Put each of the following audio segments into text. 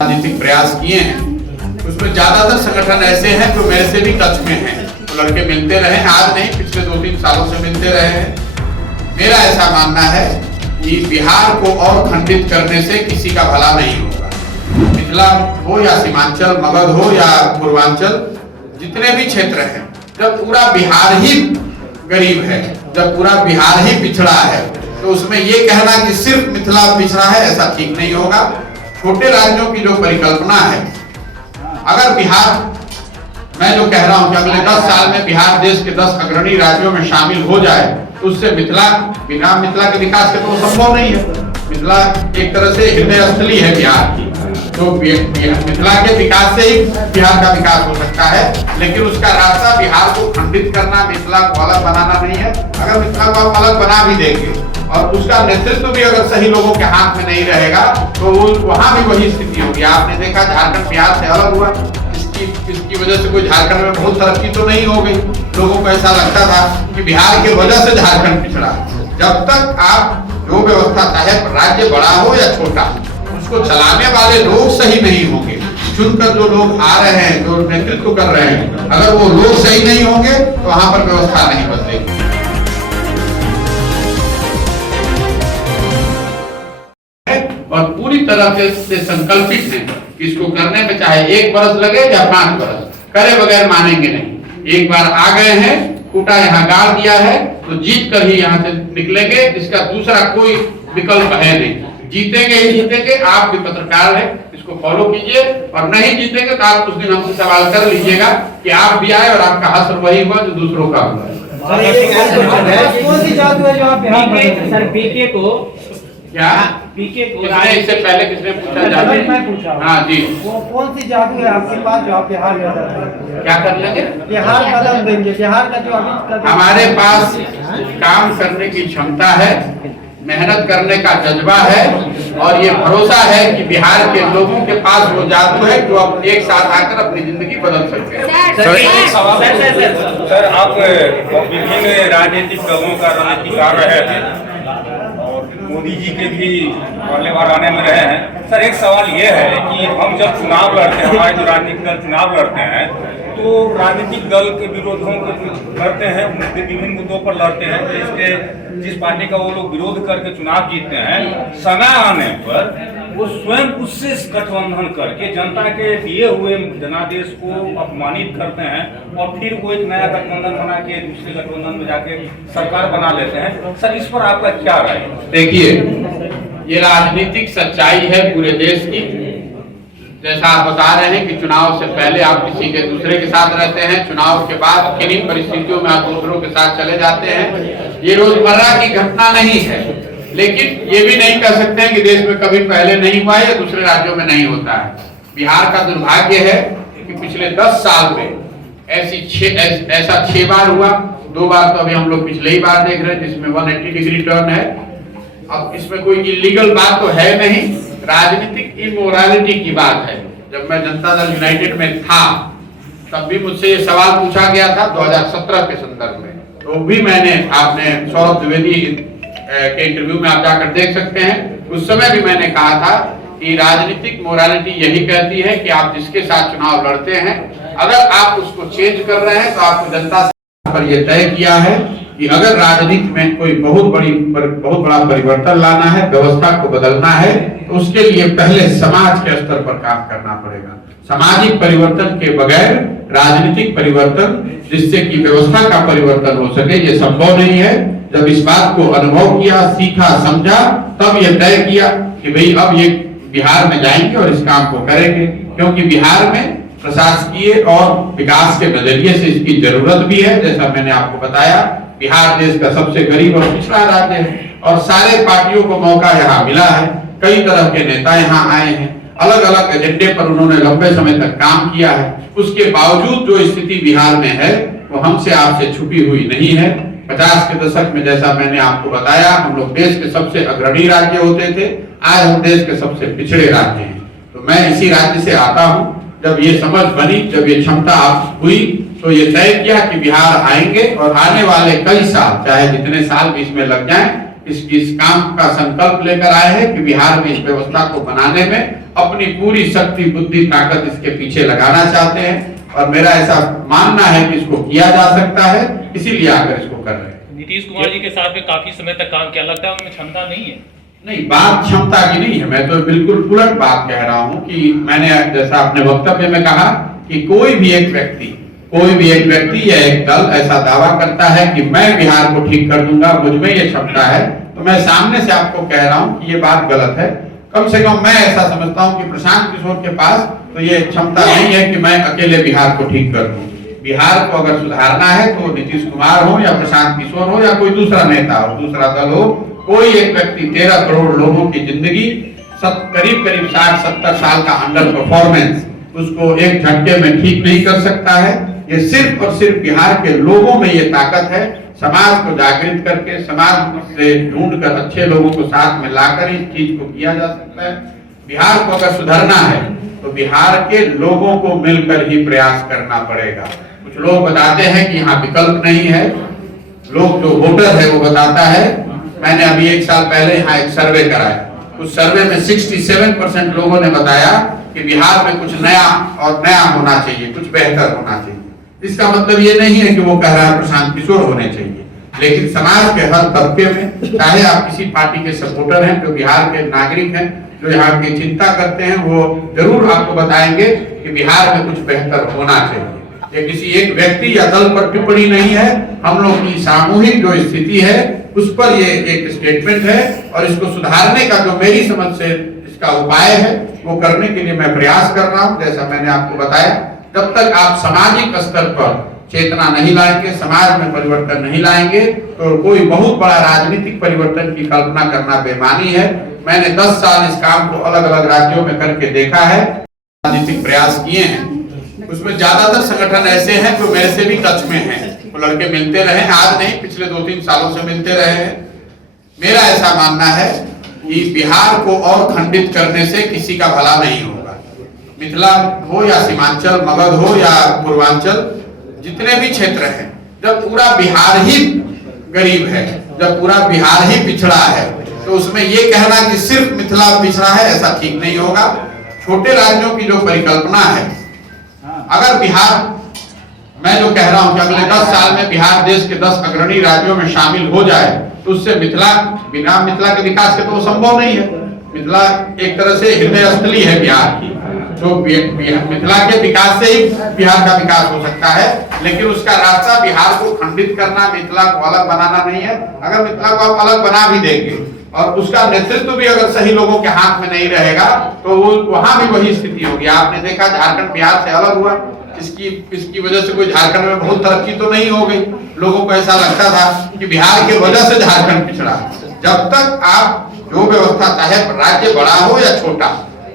राजनीतिक प्रयास किए हैं, उसमें ज्यादातर संगठन ऐसे हैं जो मेरे से भी टच में हैं। तो लड़के मिलते रहे, आज नहीं पिछले 2-3 सालों से मिलते रहे हैं। मेरा ऐसा मानना है कि बिहार को और खंडित करने से किसी का भला नहीं होगा। मिथिला हो या सीमांचल, मगध हो या पूर्वांचल, जितने भी क्षेत्र हैं, जब पूरा बिहार ही गरीब है, जब पूरा बिहार ही पिछड़ा है, तो उसमें ये कहना कि सिर्फ मिथिला पिछड़ा है, ऐसा ठीक नहीं होगा। छोटे राज्यों की जो परिकल्पना है, अगर बिहार, मैं जो कह रहा हूं कि अगले 10 साल में बिहार देश के 10 अग्रणी राज्यों में शामिल हो जाए, तो उससे बिना मिथिला के विकास के तो संभव नहीं है। मिथिला एक तरह से हृदय स्थली है बिहार की, तो मिथिला के विकास से ही बिहार का विकास हो सकता है। लेकिन उसका रास्ता बिहार को खंडित करना, मिथिला को अलग बनाना नहीं है। अगर मिथिला को आप अलग बना भी देंगे और उसका नेतृत्व भी अगर सही लोगों के हाथ में नहीं रहेगा, तो वहां भी वही स्थिति होगी। आपने देखा झारखंड बिहार से अलग हुआ, इसकी वजह से कोई झारखंड में बहुत तरक्की तो नहीं हो गई। लोगों को ऐसा लगता था कि बिहार की वजह से झारखंड पिछड़ा। जब तक आप जो व्यवस्था, चाहे राज्य बड़ा हो या छोटा, उसको चलाने वाले लोग सही नहीं होंगे, चुनकर जो लोग आ रहे हैं, जो नेतृत्व कर रहे हैं, अगर वो लोग सही नहीं होंगे तो वहां पर व्यवस्था नहीं बदलेगी। और पूरी तरह से संकल्पित हैं कि इसको करने में चाहे 1 बरस लगे या 5 बरस, करे बगैर मानेंगे नहीं। एक बार आ गए हैं, खूंटा यहाँ गाड़ दिया है, तो जीत कर ही यहाँ से निकलेंगे। इसका दूसरा कोई विकल्प है नहीं। जीतेंगे ही जीतेंगे। आप भी पत्रकार हैं, इसको फॉलो कीजिए, और नहीं जीतेंगे तो आप उस दिन हमसे सवाल कर लीजिएगा कि आप भी आए और आपका हश्र वही हुआ जो दूसरों का हुआ। कौन सी जात है जो आप बिहार में? सर पीके को क्या पीके को इससे पहले किसने पूछा? जाते मैं पूछा। हाँ जी, वो कौन सी जादू है आपके पास जो आप बिहार में क्या कर लेंगे? बिहार बदल देंगे? बिहार का जो अभी हमारे पास काम करने की क्षमता है, मेहनत करने का जज्बा है, और ये भरोसा है कि बिहार के लोगों के पास वो जादू है जो अब एक साथ आकर अपनी जिंदगी बदल सकते हैं। सर, आप विभिन्न राजनीतिक दलों का रणनीतिकार रहे थे और मोदी जी के भी पहले बार आने में रहे हैं। सर, एक सवाल ये है कि हम जब चुनाव लड़ते हैं, हमारे जो राजनीतिक दल चुनाव लड़ते हैं, तो राजनीतिक दल के विरोधों को लड़ते हैं, उनके विभिन्न मुद्दों पर लड़ते हैं। जिस पार्टी का वो लोग विरोध करके चुनाव जीतते हैं, समय आने पर वो स्वयं उससे गठबंधन करके जनता के दिए हुए जनादेश को अपमानित करते हैं, और फिर वो एक नया गठबंधन बना के दूसरे गठबंधन में जाके सरकार बना लेते हैं। सर, इस पर आपका क्या राय है? देखिए, ये राजनीतिक सच्चाई है पूरे देश की। जैसा आप बता रहे हैं कि चुनाव से पहले आप किसी के दूसरे के साथ रहते हैं, चुनाव के बाद किन्हीं परिस्थितियों में आप दूसरों के साथ चले जाते हैं। ये रोजमर्रा की घटना नहीं है, लेकिन ये भी नहीं कह सकते हैं कि देश में कभी पहले नहीं हुआ या दूसरे राज्यों में नहीं होता है। बिहार का दुर्भाग्य है कि पिछले 10 साल में ऐसा 6 बार हुआ। 2 बार तो अभी हम लोग पिछले ही बार देख रहे हैं, जिसमें 180 डिग्री टर्न है। अब इसमें कोई इलीगल बात तो है नहीं, राजनीतिक इमोरालिटी की बात है। जब मैं जनता दल यूनाइटेड में था, तब भी मुझसे ये सवाल पूछा गया था 2017 के संदर्भ में, तो भी आपने सौरभ द्विवेदी के इंटरव्यू में आप जाकर देख सकते हैं। उस समय भी मैंने कहा था कि राजनीतिक मोरालिटी यही कहती है कि आप जिसके साथ चुनाव लड़ते हैं, अगर आप उसको चेंज कर रहे हैं, तो आपको जनता पर यह तय किया है कि अगर राजनीति में कोई बहुत बड़ा परिवर्तन लाना है, व्यवस्था को बदलना है, तो उसके लिए पहले समाज के स्तर पर काम करना पड़ेगा। सामाजिक परिवर्तन के बगैर राजनीतिक परिवर्तन, जिससे कि व्यवस्था का परिवर्तन हो सके, ये संभव नहीं है। जब इस बात को अनुभव किया, सीखा, समझा, तब ये तय किया कि भाई अब ये बिहार में जाएंगे और इस काम को करेंगे, क्योंकि बिहार में प्रशासकीय और विकास के नजरिए से इसकी जरूरत भी है। जैसा मैंने आपको बताया, बिहार देश का सबसे गरीब और पिछड़ा राज्य है, और सारे पार्टियों को मौका यहाँ मिला है। कई तरह के नेता यहाँ आए हैं, अलग अलग एजेंडे पर उन्होंने लंबे समय तक काम किया है। उसके बावजूद जो स्थिति बिहार में है, वो हमसे आपसे छुपी हुई नहीं है। 50 के दशक में, जैसा मैंने आपको बताया, हम लोग देश के सबसे अग्रणी राज्य होते थे, आज हम देश के सबसे पिछड़े राज्य हैं। तो मैं इसी राज्य से आता हूँ। जब ये समझ बनी, जब ये क्षमता हुई, तो ये तय किया कि बिहार आएंगे, और आने वाले कई साल, चाहे जितने साल भी इसमें लग जाएं, इस काम का संकल्प लेकर आए हैं कि बिहार में इस व्यवस्था को बनाने में अपनी पूरी शक्ति बुद्धि ताकत इसके पीछे लगाना चाहते हैं और मेरा ऐसा मानना है कि इसको किया जा सकता है, इसीलिए आकर इसको कर रहे हैं। नीतीश कुमार जी के साथ में काफी समय तक काम किया, लगता है उनमें क्षमता नहीं है। नहीं, बात क्षमता की नहीं है, मैं तो बिल्कुल उलट बात कह रहा हूं कि मैंने जैसा अपने वक्तव्य में कहा कि कोई भी एक व्यक्ति या एक दल ऐसा दावा करता है कि मैं बिहार को ठीक कर दूंगा, मुझ में ये क्षमता है, तो मैं सामने से आपको कह रहा हूं कि ये बात गलत है। कम से कम मैं ऐसा समझता हूं कि प्रशांत किशोर के पास तो ये क्षमता नहीं है कि मैं अकेले बिहार को ठीक कर दूं। बिहार को अगर सुधारना है तो नीतीश कुमार हो या प्रशांत किशोर हो या कोई दूसरा नेता हो, दूसरा दल हो, कोई एक व्यक्ति 13 करोड़ लोगों की जिंदगी करीब 60-70 साल का अंडर परफॉर्मेंस उसको एक झटके में ठीक नहीं कर सकता है। ये सिर्फ और सिर्फ बिहार के लोगों में ये ताकत है। समाज को जागृत करके, समाज से ढूंढकर अच्छे लोगों को साथ में लाकर इस चीज को किया जा सकता है। बिहार को अगर सुधरना है तो बिहार के लोगों को मिलकर ही प्रयास करना पड़ेगा। कुछ लोग बताते हैं कि यहाँ विकल्प नहीं है, लोग जो वोटर है वो बताता है। मैंने अभी 1 साल पहले यहाँ एक सर्वे कराया, उस सर्वे में 67% लोगों ने बताया कि बिहार में कुछ नया होना चाहिए, कुछ बेहतर होना चाहिए। इसका मतलब ये नहीं है कि वो कह रहा है प्रशांत किशोर होने चाहिए, लेकिन समाज के हर तबके में, चाहे आप किसी पार्टी के सपोर्टर हैं, जो बिहार के नागरिक हैं, जो यहाँ की चिंता करते हैं, वो जरूर आपको बताएंगे कि बिहार में कुछ बेहतर होना चाहिए। ये किसी एक व्यक्ति या दल पर टिप्पणी नहीं है, हम लोग की सामूहिक जो स्थिति है उस पर ये एक स्टेटमेंट है और इसको सुधारने का जो मेरी समझ से इसका उपाय है वो करने के लिए मैं प्रयास कर रहा हूँ। जैसा मैंने आपको बताया, जब तक आप सामाजिक स्तर पर चेतना नहीं लाएंगे, समाज में परिवर्तन नहीं लाएंगे, तो कोई बहुत बड़ा राजनीतिक परिवर्तन की कल्पना करना बेमानी है। मैंने 10 साल इस काम को अलग अलग राज्यों में करके देखा है, राजनीतिक प्रयास किए हैं, उसमें ज्यादातर संगठन ऐसे हैं जो मेरे से भी टच में हैं। वो लड़के मिलते रहे, आज नहीं पिछले 2-3 सालों से मिलते रहे हैं। मेरा ऐसा मानना है कि बिहार को और खंडित करने से किसी का भला नहीं होगा। मिथिला हो या सीमांचल, मगध हो या पूर्वांचल, जितने भी क्षेत्र हैं, जब पूरा बिहार ही गरीब है, जब पूरा बिहार ही पिछड़ा है, तो उसमें ये कहना कि सिर्फ मिथिला पिछड़ा है, ऐसा ठीक नहीं होगा। छोटे राज्यों की जो परिकल्पना है, अगर बिहार, मैं जो कह रहा हूं कि अगले 10 साल में बिहार देश के 10 अग्रणी राज्यों में शामिल हो जाए, तो उससे बिना मिथिला के विकास के तो संभव नहीं है। मिथिला एक तरह से हृदय स्थली है बिहार की, जो मिथिला के विकास से ही बिहार का विकास हो सकता है, लेकिन उसका रास्ता बिहार को खंडित करना, मिथिला को अलग बनाना नहीं है। अगर मिथिला को आप अलग बना भी देंगे और उसका नेतृत्व भी अगर सही लोगों के हाथ में नहीं रहेगा, तो वो वहां भी वही स्थिति होगी। आपने देखा झारखंड बिहार से अलग हुआ, इसकी वजह से कोई झारखंड में बहुत तरक्की तो नहीं हो गई। लोगों को ऐसा लगता था कि बिहार की वजह से झारखंड पिछड़ा। जब तक आप जो व्यवस्था, चाहे राज्य बड़ा हो या छोटा,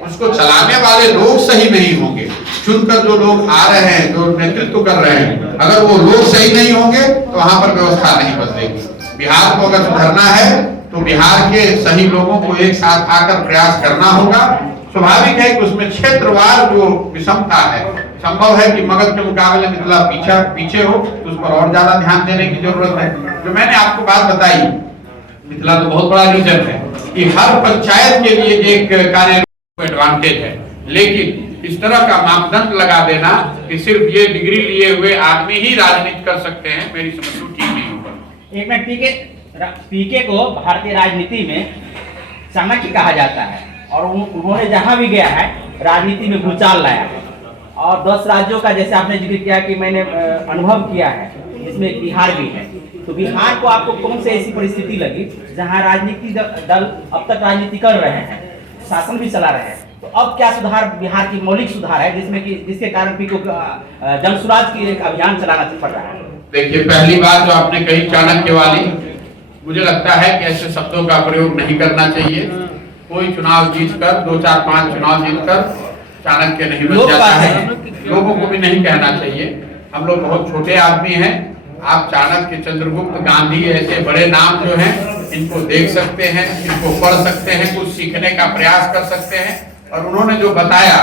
उसको चलाने वाले लोग सही नहीं होंगे, चुनकर जो लोग आ रहे हैं, जो नेतृत्व कर रहे हैं, अगर वो लोग सही नहीं होंगे तो वहां पर व्यवस्था नहीं बदलेगी। बिहार को अगर सुधरना है तो बिहार के सही लोगों को एक साथ आकर प्रयास करना होगा। स्वाभाविक है कि उसमें क्षेत्रवार जो विषमता है, संभव है कि मगध के मुकाबले मिथिला पीछे हो, तो उस पर और ज्यादा ध्यान देने की जरूरत है। जो मैंने आपको बात बताई, मिथिला तो बहुत बड़ा रीजन है कि हर पंचायत के लिए एक कार्य एडवांटेज है, लेकिन इस तरह का मापदंड लगा देना कि सिर्फ ये डिग्री लिए हुए आदमी ही राजनीति कर सकते हैं, मेरी समझ में ठीक नहीं होगा। एक मिनट, पीके को भारतीय राजनीति में चाणक्य कहा जाता है और उन्होंने जहां भी गया है राजनीति में भूचाल लाया है। और 10 राज्यों का जैसे आपने जिक्र किया कि मैंने अनुभव किया है, जिसमें बिहार भी है, तो बिहार को आपको कौन सी ऐसी परिस्थिति लगी जहां राजनीति दल अब तक राजनीति कर रहे हैं, शासन भी चला रहे हैं, तो अब क्या सुधार बिहार की मौलिक सुधार है जिसके कारण पीको जन स्वराज की एक अभियान चलाना पड़ रहा है? देखिए, पहली बात जो आपने कही चाणक्य वाली, मुझे लगता है कि ऐसे शब्दों का प्रयोग नहीं करना चाहिए। कोई चुनाव जीतकर 2-4-5 चुनाव जीतकर चाणक्य नहीं बन जाता है, लोगों को भी नहीं कहना चाहिए। हम लोग बहुत छोटे आदमी हैं। आप चाणक्य, चंद्रगुप्त, गांधी ऐसे बड़े नाम जो हैं, इनको देख सकते हैं, इनको पढ़ सकते हैं, कुछ सीखने का प्रयास कर सकते हैं और उन्होंने जो बताया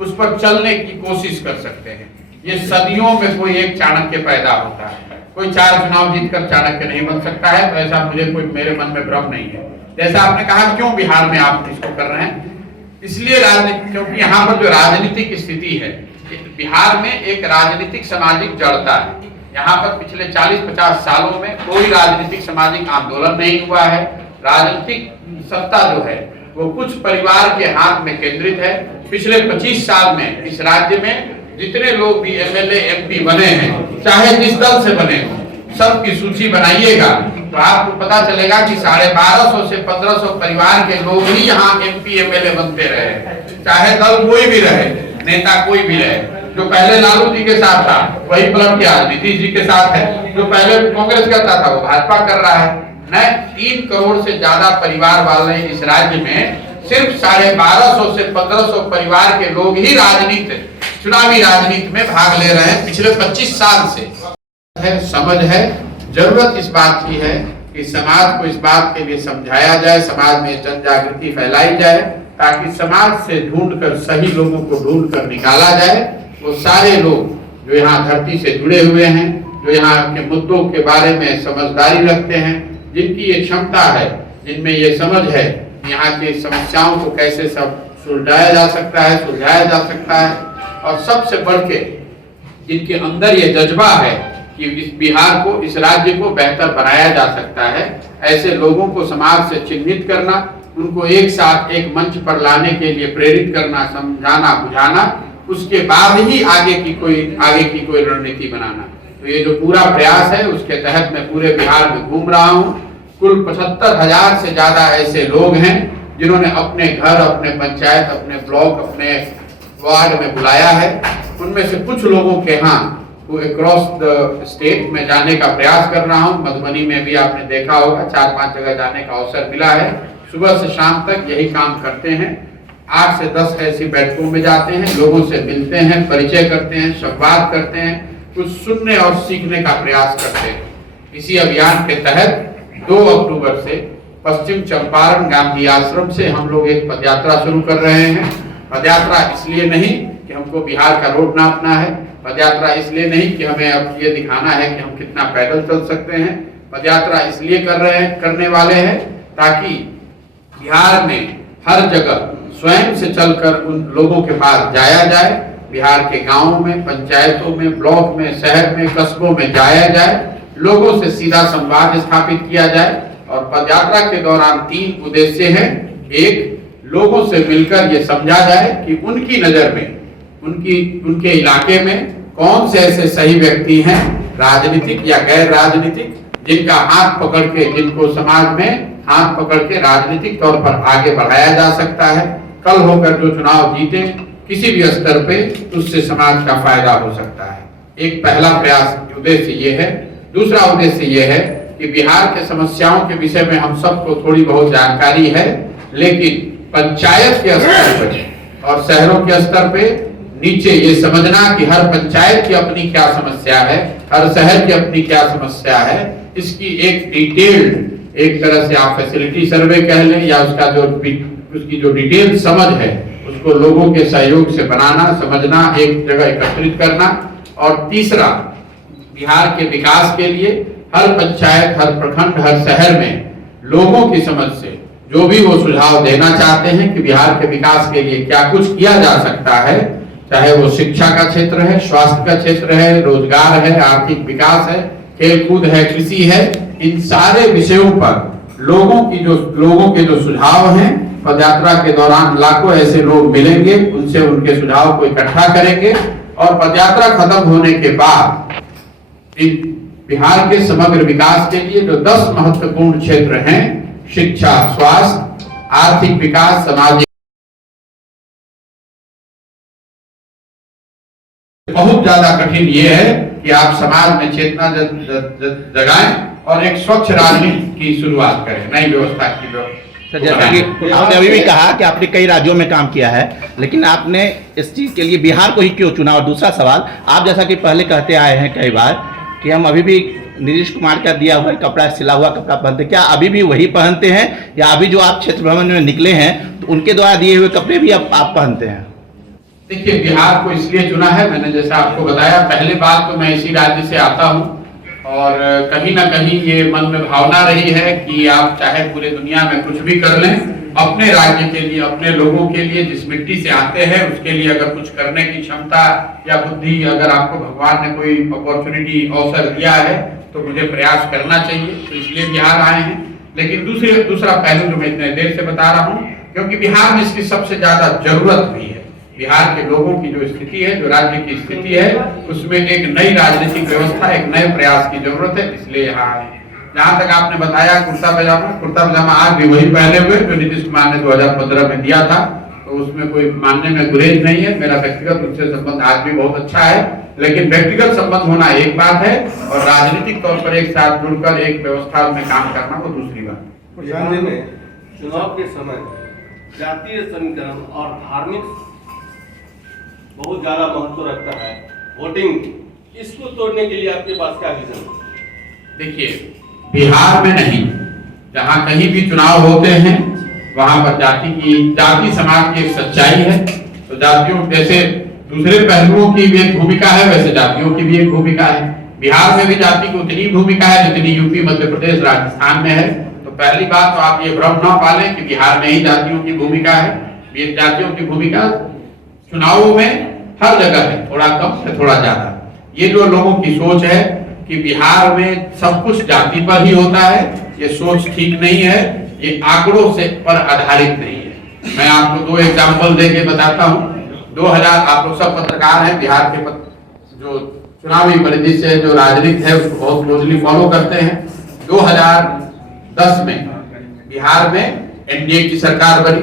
उस पर चलने की कोशिश कर सकते हैं। ये सदियों में कोई एक चाणक्य पैदा होता है, कोई 4 चुनाव जीतकर चाणक्य नहीं बन सकता है। तो ऐसा मुझे कोई, मेरे मन में भ्रम नहीं है। जैसा आपने कहा क्यों बिहार में आप इसको कर रहे हैं, इसलिए राजनीति, क्योंकि यहाँ पर जो राजनीतिक स्थिति है, बिहार में एक राजनीतिक सामाजिक जड़ता है। यहाँ पर पिछले 40-50 सालों में कोई राजनीतिक सामाजिक आंदोलन नहीं हुआ है। राजनीतिक सत्ता जो है वो कुछ परिवार के हाथ में केंद्रित है। पिछले 25 साल में इस राज्य में जितने लोग भी एमएलए एमपी बने हैं, चाहे जिस दल से बने हो, सबकी सूची बनाइएगा तो आपको पता चलेगा कि 1250 से 1500 परिवार के लोग ही यहाँ एमपी एमएलए बनते रहे, चाहे दल कोई भी रहे, नेता कोई भी रहे। जो पहले लालू जी के साथ था वही पलट के आज नीतीश जी के साथ है, जो पहले कांग्रेस करता था वो भाजपा कर रहा है। 3 करोड़ से ज्यादा परिवार वाले इस राज्य में सिर्फ 1250 से 1500 परिवार के लोग ही चुनावी राजनीति में भाग ले रहे हैं पिछले 25 साल से। समझ है, जरूरत इस बात की है कि समाज को इस बात के लिए समझाया जाए, समाज में जन जागृति फैलाई जाए, ताकि समाज से ढूंढकर सही लोगों को ढूंढकर निकाला जाए। वो सारे लोग जो यहाँ धरती से जुड़े हुए हैं, जो यहाँ के मुद्दों के बारे में समझदारी रखते हैं, जिनकी ये क्षमता है, जिनमें ये समझ है यहाँ की समस्याओं को कैसे सब सुलझाया जा सकता है, सुलझाया जा सकता है, और सबसे बढ़ के जिनके अंदर ये जज्बा है कि इस बिहार को, इस राज्य को बेहतर बनाया जा सकता है, ऐसे लोगों को समाज से चिन्हित करना, उनको एक साथ एक मंच पर लाने के लिए प्रेरित करना, समझाना, बुझाना, उसके बाद ही आगे की कोई रणनीति बनाना। तो ये जो पूरा प्रयास है उसके तहत मैं पूरे बिहार में घूम रहा हूँ। कुल 75,000 से ज्यादा ऐसे लोग हैं जिन्होंने अपने घर, अपने पंचायत, अपने ब्लॉक, अपने वार्ड में बुलाया है। उनमें से कुछ लोगों के यहाँ अक्रॉस द स्टेट में जाने का प्रयास कर रहा हूँ। मधुबनी में भी आपने देखा होगा 4-5 जगह जाने का अवसर मिला है। सुबह से शाम तक यही काम करते हैं। 8 से 10 ऐसी बैठकों में जाते हैं, लोगों से मिलते हैं, परिचय करते हैं, संवाद करते हैं, कुछ सुनने और सीखने का प्रयास करते हैं। इसी अभियान के तहत 2 अक्टूबर से पश्चिम चंपारण गांधी आश्रम से हम लोग एक पदयात्रा शुरू कर रहे हैं। पदयात्रा इसलिए नहीं कि हमको बिहार का रोड नापना है, पदयात्रा इसलिए नहीं कि हमें अब ये दिखाना है कि हम कितना पैदल चल सकते हैं। पदयात्रा इसलिए करने वाले हैं ताकि बिहार में हर जगह स्वयं से चलकर उन लोगों के पास जाया जाए। बिहार के गांवों में, पंचायतों में, ब्लॉक में, शहर में, कस्बों में जाया जाए, लोगों से सीधा संवाद स्थापित किया जाए। और पदयात्रा के दौरान 3 उद्देश्य हैं। एक, लोगों से मिलकर ये समझा जाए कि उनकी नजर में, उनके इलाके में कौन से ऐसे सही व्यक्ति हैं, राजनीतिक या गैर राजनीतिक, जिनका हाथ पकड़ के, जिनको समाज में हाथ पकड़ के राजनीतिक तौर पर आगे बढ़ाया जा सकता है। कल होकर जो चुनाव जीते किसी भी स्तर पे, उससे समाज का फायदा हो सकता है। एक पहला प्रयास उद्देश्य ये है। दूसरा उद्देश्य ये है कि बिहार के समस्याओं के विषय में हम सबको थोड़ी बहुत जानकारी है, लेकिन पंचायत के स्तर पर और शहरों के स्तर पे नीचे ये समझना कि हर पंचायत की अपनी क्या समस्या है, हर शहर की अपनी क्या समस्या है, इसकी एक डिटेल्ड, एक तरह से आप फैसिलिटी सर्वे कह लें, या उसकी जो डिटेल समझ है उसको लोगों के सहयोग से बनाना, समझना, एक जगह एकत्रित करना। और तीसरा, बिहार के विकास के लिए हर पंचायत, हर प्रखंड, हर शहर में लोगों की समझ से जो भी वो सुझाव देना चाहते हैं कि बिहार के विकास के लिए क्या कुछ किया जा सकता है, चाहे वो शिक्षा का क्षेत्र है, स्वास्थ्य का क्षेत्र है, रोजगार है, आर्थिक विकास है, खेलकूद है, कृषि है, इन सारे विषयों पर लोगों के जो सुझाव हैं, पदयात्रा के दौरान लाखों ऐसे लोग मिलेंगे, उनसे उनके सुझाव को इकट्ठा करेंगे। और पदयात्रा खत्म होने के बाद बिहार के समग्र विकास के लिए जो 10 महत्वपूर्ण क्षेत्र हैं, शिक्षा, स्वास्थ्य, आर्थिक विकास, सामाजिक, बहुत ज्यादा कठिन ये है कि आप समाज में चेतना जगाएं और एक स्वच्छ राजनीति की शुरुआत करें, नई व्यवस्था की। सर, जैसा कि आपने अभी भी कहा कि आपने कई राज्यों में काम किया है, लेकिन आपने इस चीज के लिए बिहार को ही क्यों चुना? और दूसरा सवाल, आप जैसा कि पहले कहते आए हैं कई बार कि हम अभी भी नीतीश कुमार का दिया हुआ कपड़ा, सिला हुआ कपड़ा पहनते, क्या अभी भी वही पहनते हैं, या अभी जो आप क्षेत्र भ्रमण में निकले हैं तो उनके द्वारा दिए हुए कपड़े भी आप पहनते हैं? देखिए, बिहार को इसलिए चुना है, मैंने जैसा आपको बताया, पहले बात तो मैं इसी राज्य से आता हूँ और कहीं ना कहीं ये मन में भावना रही है कि आप चाहे पूरे दुनिया में कुछ भी कर लें, अपने राज्य के लिए, अपने लोगों के लिए, जिस मिट्टी से आते हैं उसके लिए अगर कुछ करने की क्षमता या बुद्धि, अगर आपको भगवान ने कोई अपॉर्चुनिटी, अवसर दिया है तो मुझे प्रयास करना चाहिए, तो इसलिए बिहार आए हैं। लेकिन दूसरा पहलू जो मैं इतने देर से बता रहा हूँ, क्योंकि बिहार में इसकी सबसे ज्यादा जरूरत भी है। बिहार के लोगों की जो स्थिति है, जो राज्य की स्थिति है, उसमें एक नई राजनीतिक व्यवस्था, एक नए प्रयास की जरूरत है, इसलिए यहाँ आए। जहां तक आपने बताया कुर्ता पजामा आज भी वही पहने हुए जो नीतीश कुमार ने 2015 में दिया था, तो उसमें कोई मानने में गुरेज नहीं है। मेरा व्यक्तिगत रूप से संबंध आज भी बहुत अच्छा है, लेकिन व्यक्तिगत संबंध होना एक बात है और राजनीतिक तौर पर एक साथ जुड़कर एक व्यवस्था में काम करना वो दूसरी बात। राज्य में चुनाव के समय जातीय समीकरण और धार्मिक बहुत ज्यादा महत्व रखता है वोटिंग, इसको तोड़ने के लिए आपके पास क्या विजन है? देखिए, बिहार में नहीं, जहां कहीं भी चुनाव होते हैं वहां पर जाति समाज की एक सच्चाई है। तो जातियों जैसे दूसरे पहलुओं की भी एक भूमिका है, वैसे जातियों की भी एक भूमिका है। बिहार में भी जाति की उतनी भूमिका है जितनी यूपी, मध्य प्रदेश, राजस्थान में है। तो पहली बात तो आप ये भ्रम न पालें कि बिहार में ही जातियों की भूमिका है। ये जातियों की भूमिका चुनावों में हर जगह है, थोड़ा कम या थोड़ा ज्यादा। ये जो लोगों की सोच है कि बिहार में सब कुछ जाति पर ही होता है, ये सोच ठीक नहीं है, ये आंकड़ों से पर आधारित नहीं है। मैं आपको 2 एग्जाम्पल देके बताता हूँ। 2000, आप लोग सब पत्रकार हैं, बिहार के जो चुनावी परिदृश्य जो राजनीति है उसको बहुत क्लोजली फॉलो करते हैं। 2010 में बिहार में एनडीए की सरकार बनी,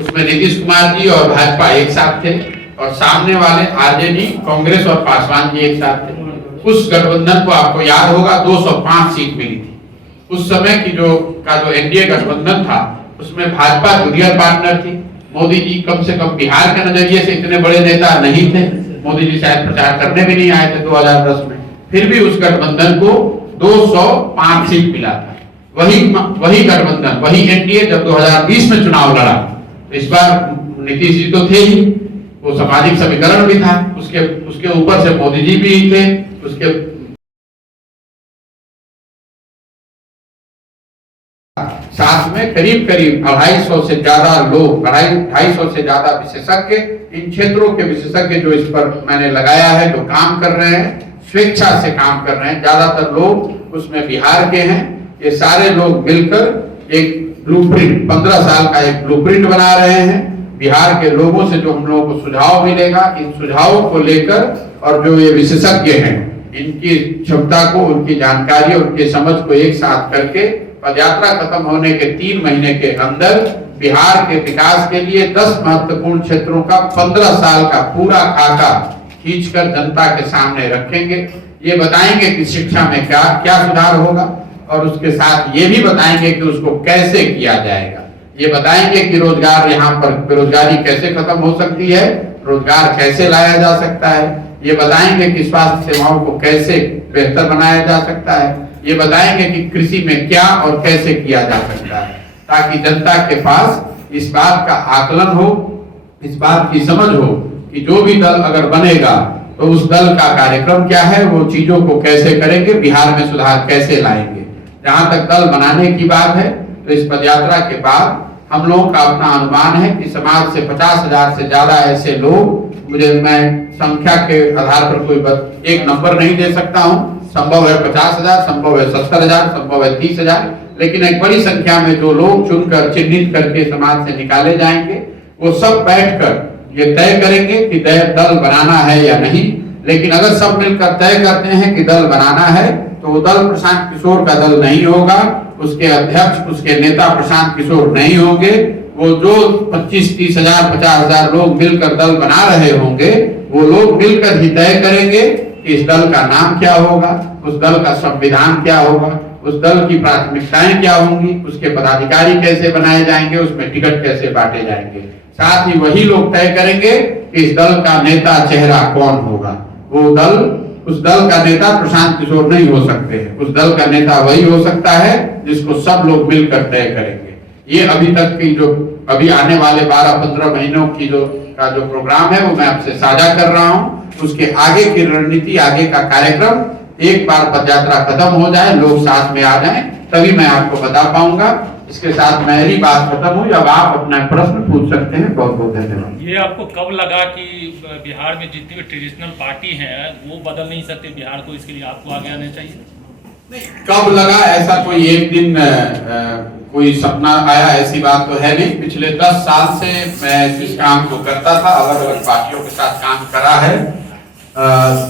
उसमें नीतीश कुमार जी और भाजपा एक साथ थे और सामने वाले आरजेडी, कांग्रेस और पासवान जी एक साथ थे। उस गठबंधन को आपको याद होगा 205 सीट मिली थी। उस समय की जो एनडीए गठबंधन था उसमें भाजपा जूनियर पार्टनर थी। मोदी जी कम से कम बिहार के नजरिए से इतने बड़े नेता नहीं थे, मोदी जी शायद प्रचार करने भी नहीं आए थे 2010 में, फिर भी उस गठबंधन को 205 सीट मिला था। वही गठबंधन, वही एनडीए जब 2020 में चुनाव लड़ा, तो इस बार नीतीश जी तो थे ही, वो सामाजिक समीकरण भी था, उसके ऊपर से मोदी जी भी थे, उसके साथ में करीब 250 से ज्यादा लोग, 250 से ज्यादा विशेषज्ञ, इन क्षेत्रों के विशेषज्ञ जो इस पर मैंने लगाया है, जो काम कर रहे हैं, स्वेच्छा से काम कर रहे हैं, ज्यादातर लोग उसमें बिहार के हैं। ये सारे लोग मिलकर एक ब्लूप्रिंट, 15 साल का एक ब्लूप्रिंट बना रहे हैं। बिहार के लोगों से जो हम लोगों को सुझाव मिलेगा, इन सुझावों को लेकर और जो ये विशेषज्ञ हैं, इनकी क्षमता को, उनकी जानकारी और उनके समझ को एक साथ करके पदयात्रा खत्म होने के 3 महीने के अंदर बिहार के विकास के लिए 10 महत्वपूर्ण क्षेत्रों का 15 साल का पूरा खाका खींचकर जनता के सामने रखेंगे। ये बताएंगे कि शिक्षा में क्या क्या सुधार होगा और उसके साथ ये भी बताएंगे कि उसको कैसे किया जाएगा। ये बताएंगे कि रोजगार, यहाँ पर बेरोजगारी कैसे खत्म हो सकती है, रोजगार कैसे लाया जा सकता है। ये बताएंगे कि स्वास्थ्य सेवाओं को कैसे बेहतर बनाया जा सकता है। ये बताएंगे कि कृषि में क्या और कैसे किया जा सकता है, ताकि जनता के पास इस बात का आकलन हो, इस बात की समझ हो कि जो भी दल अगर बनेगा तो उस दल का कार्यक्रम क्या है, वो चीजों को कैसे करेंगे, बिहार में सुधार कैसे लाएंगे। जहां तक दल बनाने की बात है, तो इस पदयात्रा के बाद हम लोगों का अपना अनुमान है कि समाज से 50,000 से ज्यादा ऐसे लोग, मैं संख्या के आधार पर कोई एक नंबर नहीं दे सकता हूं, संभव है 50,000, संभव है 70,000, संभव है 30,000, लेकिन एक बड़ी संख्या में जो लोग चुनकर चिन्हित करके समाज से निकाले जाएंगे, वो सब बैठकर ये तय करेंगे कि दल बनाना है या नहीं। लेकिन अगर सब मिलकर तय करते हैं कि दल बनाना है, तो वो दल प्रशांत किशोर का दल नहीं होगा, उसके अध्यक्ष, उसके नेता प्रशांत किशोर नहीं होंगे। वो जो 25-30,000, 50,000 लोग मिलकर दल बना रहे होंगे, वो लोग मिलकर ही तय करेंगे कि इस दल का नाम क्या होगा, उस दल का संविधान क्या होगा, उस दल की प्राथमिकताएं क्या होंगी, उसके पदाधिकारी कैसे बनाए जाएंगे, उसमें टिकट कैसे बांटे जाएंगे। साथ ही वही लोग तय करेंगे कि इस दल का नेता चेहरा कौन होगा। वो दल, उस दल का नेता प्रशांत किशोर नहीं हो सकते हैं, उस दल का नेता वही हो सकता है जिसको सब लोग मिलकर तय करेंगे। ये अभी तक की जो अभी आने वाले 12-15 महीनों की जो प्रोग्राम है वो मैं आपसे साझा कर रहा हूँ। उसके आगे की रणनीति, आगे का कार्यक्रम एक बार पदयात्रा खत्म हो जाए, लोग साथ में आ जाएं, तभी मैं आपको बता पाऊंगा। इसके साथ मेरी बात खत्म हुई। अब आप अपना प्रश्न पूछ सकते हैं। बहुत बहुत धन्यवाद। ये आपको कब लगा कि बिहार में जितनी भी ट्रेडिशनल पार्टी हैं वो बदल नहीं सकते बिहार को, इसके लिए आपको आगे आना चाहिए? नहीं, कब लगा ऐसा कोई एक दिन कोई सपना आया ऐसी बात तो है नहीं। पिछले 10 साल से मैं जिस काम को करता था, अलग अलग पार्टियों के साथ काम करा है।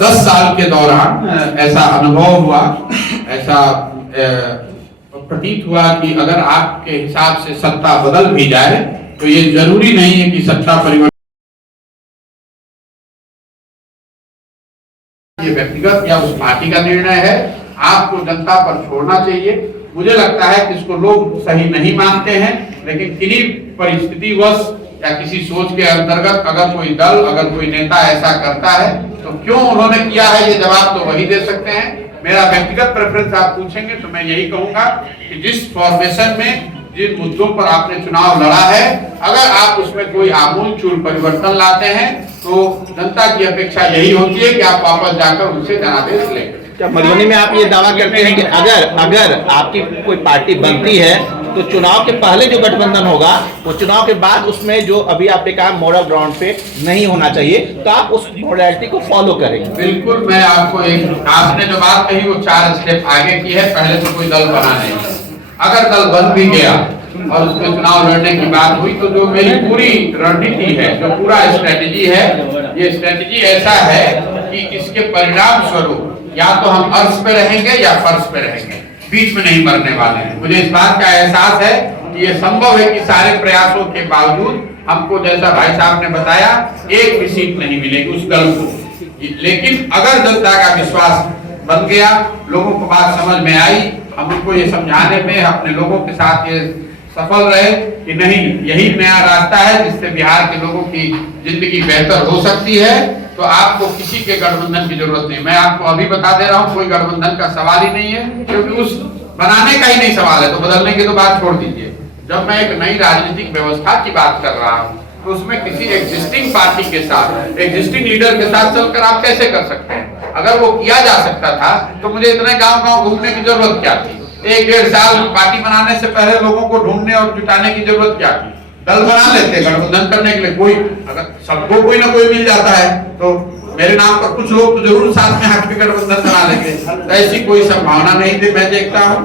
10 साल के दौरान ऐसा अनुभव हुआ, ऐसा प्रतीत हुआ कि अगर आपके हिसाब से सत्ता बदल भी जाए तो ये जरूरी नहीं है कि सत्ता परिवर्तन, ये व्यक्तिगत या उस पार्टी का निर्णय है। आपको जनता पर छोड़ना चाहिए। मुझे लगता है कि इसको लोग सही नहीं मानते हैं, लेकिन किन्हीं परिस्थितिवश या किसी सोच के अंतर्गत अगर कोई दल, अगर कोई नेता ऐसा करता है तो क्यों उन्होंने किया है, ये जवाब तो वही दे सकते हैं। मेरा व्यक्तिगत प्रेफरेंस आप पूछेंगे तो मैं यही कहूंगा कि जिस फॉर्मेशन में, जिन मुद्दों पर आपने चुनाव लड़ा है, अगर आप उसमें कोई आमूलचूल परिवर्तन लाते हैं तो जनता की अपेक्षा यही होती है कि आप वापस जाकर उनसे जनादेश लें। क्या मधुबनी में आप ये दावा करते हैं कि अगर आपकी कोई पार्टी बनती है तो चुनाव के पहले जो गठबंधन होगा वो चुनाव के बाद उसमें जो अभी आपने कहा मॉडल ग्राउंड पे नहीं होना चाहिए, तो आप उस मॉडलिटी को फॉलो करेंगे? बिल्कुल, मैं आपको एक, आपने जो बात कही वो 4 स्टेप आगे की है। पहले तो कोई दल बना नहीं, अगर दल बन भी गया और उसमें चुनाव लड़ने की बात हुई तो जो मेरी पूरी रणनीति है, जो पूरा स्ट्रेटेजी है, ये स्ट्रेटेजी ऐसा है कि इसके परिणाम स्वरूप या तो हम अर्श पे रहेंगे या फर्श पे रहेंगे, बीच में नहीं मरने वाले हैं। मुझे इस बात का एहसास है कि ये संभव है कि सारे प्रयासों के बावजूद हमको, जैसा भाई साहब ने बताया, एक भी सीट नहीं मिलेगी उस दल को। लेकिन अगर जनता का विश्वास बन गया, लोगों को बात समझ में आई, हम उनको ये समझाने में अपने लोगों के साथ ये सफल रहे कि नहीं, यही नया रास्ता है जिससे बिहार के लोगों की जिंदगी बेहतर हो सकती है, तो आपको किसी के गठबंधन की जरूरत नहीं। मैं आपको अभी बता दे रहा हूँ, कोई गठबंधन का सवाल ही नहीं है, क्योंकि उस बनाने का ही नहीं सवाल है, तो बदलने की तो बात छोड़ दीजिए। जब मैं एक नई राजनीतिक व्यवस्था की बात कर रहा हूँ तो उसमें किसी एग्जिस्टिंग पार्टी के साथ, एग्जिस्टिंग लीडर के साथ चलकर आप कैसे कर सकते हैं? अगर वो किया जा सकता था तो मुझे इतने गांव-गांव घूमने की जरूरत क्या थी? 1-1.5 साल पार्टी बनाने से पहले लोगों को ढूंढने और जुटाने की जरूरत क्या थी? दल बना लेते गठबंधन करने के लिए। कोई, अगर सबको कोई ना कोई मिल जाता है तो मेरे नाम पर कुछ लोग तो जरूर साथ में हाथ में गठबंधन बना लेंगे। तो ऐसी कोई संभावना नहीं थी। मैं देखता हूँ,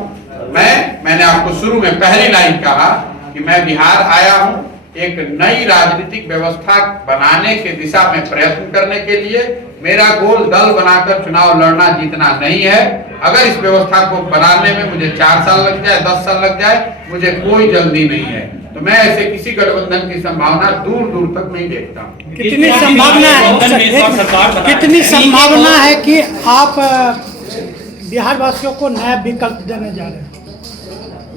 मैंने आपको शुरू में पहली लाइन कहा कि मैं बिहार आया हूँ एक नई राजनीतिक व्यवस्था बनाने के दिशा में प्रयत्न करने के लिए। मेरा गोल दल बनाकर चुनाव लड़ना जीतना नहीं है। अगर इस व्यवस्था को बनाने में मुझे 4 साल लग जाए, 10 साल लग जाए, मुझे कोई जल्दी नहीं है। तो मैं ऐसे किसी गठबंधन की संभावना दूर दूर तक नहीं देखता हूँ। कितनी संभावना है कि आप बिहार वासियों को नया विकल्प देने जा रहे हैं?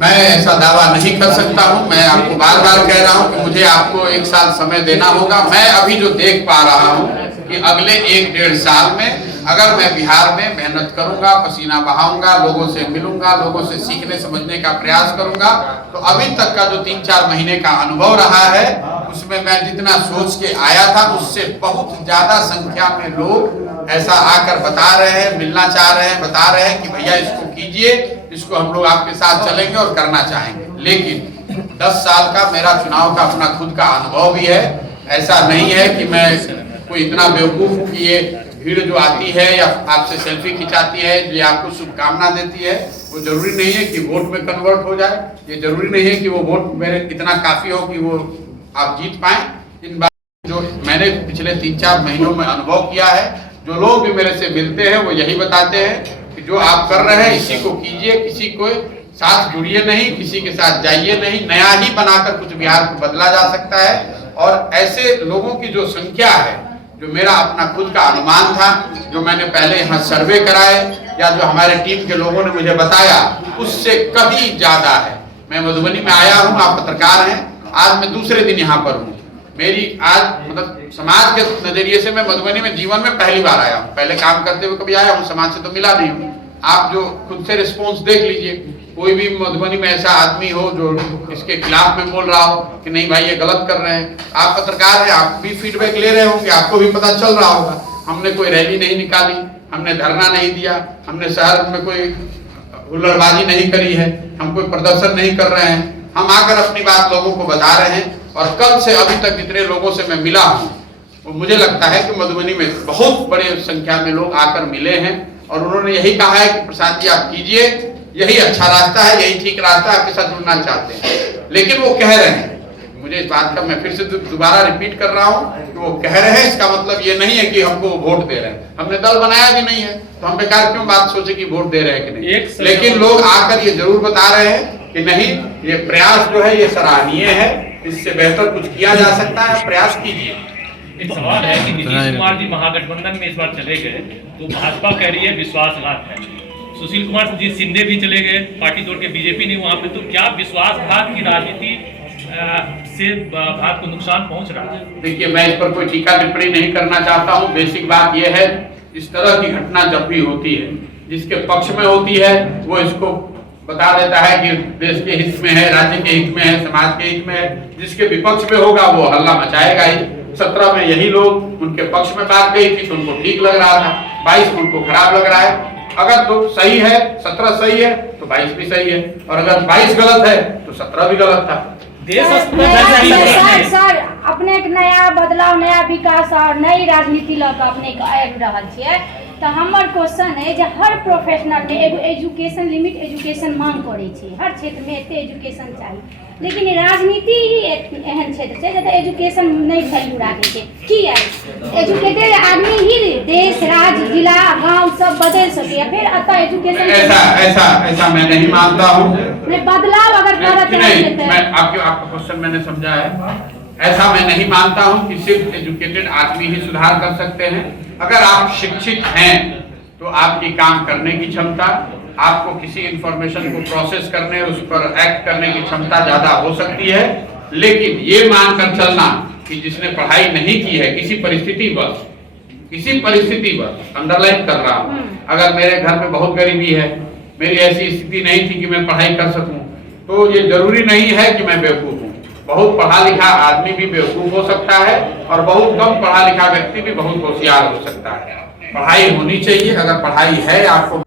मैं ऐसा दावा नहीं कर सकता हूं। मैं आपको बार बार कह रहा हूं कि मुझे आपको 1 साल समय देना होगा। मैं अभी जो देख पा रहा हूं कि अगले 1-1.5 साल में अगर मैं बिहार में मेहनत करूंगा, पसीना बहाऊंगा, लोगों से मिलूंगा, लोगों से सीखने समझने का प्रयास करूंगा, तो अभी तक का जो 3-4 महीने का अनुभव रहा है उसमें मैं जितना सोच के आया था उससे बहुत ज्यादा संख्या में लोग ऐसा आकर बता रहे हैं, मिलना चाह रहे हैं, बता रहे हैं कि भैया इसको कीजिए, इसको हम लोग आपके साथ चलेंगे और करना चाहेंगे। लेकिन 10 साल का मेरा चुनाव का अपना खुद का अनुभव भी है। ऐसा नहीं है कि मैं कोई इतना बेवकूफ हूं कि ये भीड़ जो आती है या आपसे सेल्फी खिंचाती है, ये आपको शुभकामना देती है, वो जरूरी नहीं है कि वोट में कन्वर्ट हो जाए। ये जरूरी नहीं है कि वो वोट मेरे इतना काफी हो कि वो आप जीत पाए। इन बात जो मैंने पिछले 3-4 महीनों में अनुभव किया है, जो लोग भी मेरे से मिलते हैं वो यही बताते हैं कि जो आप कर रहे हैं इसी को कीजिए, किसी को साथ जुड़िए नहीं, किसी के साथ जाइए नहीं, नया ही बनाकर कुछ बिहार को बदला जा सकता है। और ऐसे लोगों की जो संख्या है, जो मेरा अपना खुद का अनुमान था, जो मैंने पहले यहाँ सर्वे कराए या जो हमारे टीम के लोगों ने मुझे बताया, उससे कहीं ज्यादा है। मैं मधुबनी में आया हूँ, आप पत्रकार हैं, आज मैं दूसरे दिन यहाँ पर हूँ। मेरी आज मतलब समाज के नजरिए से मैं मधुबनी में जीवन में पहली बार आया हूँ। पहले काम करते हुए कभी आया हूँ, समाज से तो मिला नहीं हूँ। आप जो खुद से रिस्पॉन्स देख लीजिए, कोई भी मधुबनी में ऐसा आदमी हो जो इसके खिलाफ में बोल रहा हो कि नहीं भाई ये गलत कर रहे हैं। आप पत्रकार हैं, आप भी फीडबैक ले रहे होंगे, आपको भी पता चल रहा होगा। हमने कोई रैली नहीं निकाली, हमने धरना नहीं दिया, हमने शहर में कोई हुल्लड़बाजी नहीं करी है, हम कोई प्रदर्शन नहीं कर रहे हैं। हम आकर अपनी बात लोगों को बता रहे हैं। और कल से अभी तक जितने लोगों से मैं मिला हूँ, वो मुझे लगता है कि मधुबनी में बहुत बड़ी संख्या में लोग आकर मिले हैं और उन्होंने यही कहा है कि प्रसाद जी आप कीजिए, यही अच्छा रास्ता है, यही ठीक रास्ता है, आपके साथ जुड़ना चाहते हैं। लेकिन वो कह रहे हैं, मुझे इस बात का मैं फिर से दोबारा रिपीट कर रहा हूँ कि वो कह रहे हैं, इसका मतलब ये नहीं है कि हमको वोट दे रहे हैं। हमने दल बनाया भी नहीं है, तो हम बेकार क्यों बात सोचे कि वोट दे रहे हैं कि नहीं। लेकिन लोग आकर ये जरूर बता रहे हैं कि नहीं, ये प्रयास जो है ये सराहनीय है, इससे बेहतर कुछ किया जा सकता है, प्रयास कीजिए। एक सवाल है कि नीतीश कुमार जी महागठबंधन में इस बार चले गए तो भाजपा कह रही है विश्वासघात है। सुशील कुमार जी शिंदे भी चले गए, पार्टी तोड़ के बीजेपी नहीं वहां पे, तो क्या विश्वासघात की राजनीति से भारत को नुकसान पहुंच रहा है? देखिए, मैं इस पर कोई टीका टिप्पणी नहीं करना चाहता हूं। बेसिक बात यह है, इस तरह की घटना जब भी होती है, जिसके पक्ष में होती है वो इसको बता देता है कि देश के हित में है, राज्य के हित में है, समाज के हित में है। जिसके विपक्ष में होगा वो हल्ला मचाएगा ही। 17 में यही लोग उनके पक्ष में बात गई थी तो उनको ठीक लग रहा था, 22 में उनको खराब लग रहा है। अगर तो सही है, 17 सही है तो 22 भी सही है, और अगर 22 गलत है तो 17 भी गलत था। सर अपने एक नया बदलाव, नया विकास और नई राजनीति लग अपने आबि रहल छियै, तो हमर क्वेश्चन है जे हर प्रोफेशनल में एगो एजुकेशन लिमिट एजुकेशन मांग करै छै, हर क्षेत्र में एते एजुकेशन चाहिए, लेकिन राजनीति ही एहन क्षेत्र छै जतऽ एजुकेशन नहीं वैल्यू राखै छै। की एजुकेटेड आदमी ही देश, राज्य, जिला, गांव सब बदल सके, फिर अतः एजुकेशन ऐसा मैं नहीं मानता हूँ। बदलाव अगर आपका क्वेश्चन मैंने समझा है। ऐसा मैं नहीं मानता हूं कि सिर्फ एजुकेटेड आदमी ही सुधार कर सकते हैं। अगर आप शिक्षित हैं तो आपकी काम करने की क्षमता, आपको किसी इंफॉर्मेशन को प्रोसेस करने, उस पर एक्ट करने की क्षमता ज्यादा हो सकती है। लेकिन ये मानकर चलना कि जिसने पढ़ाई नहीं की है, किसी परिस्थिति पर अंडरलाइन कर रहा हूं, अगर मेरे घर में बहुत गरीबी है, मेरी ऐसी स्थिति नहीं थी कि मैं पढ़ाई कर सकूं, तो ये जरूरी नहीं है कि मैं बेवकूफ हूँ। बहुत पढ़ा लिखा आदमी भी बेवकूफ हो सकता है और बहुत कम पढ़ा लिखा व्यक्ति भी बहुत होशियार हो सकता है। पढ़ाई होनी चाहिए। अगर पढ़ाई है आपको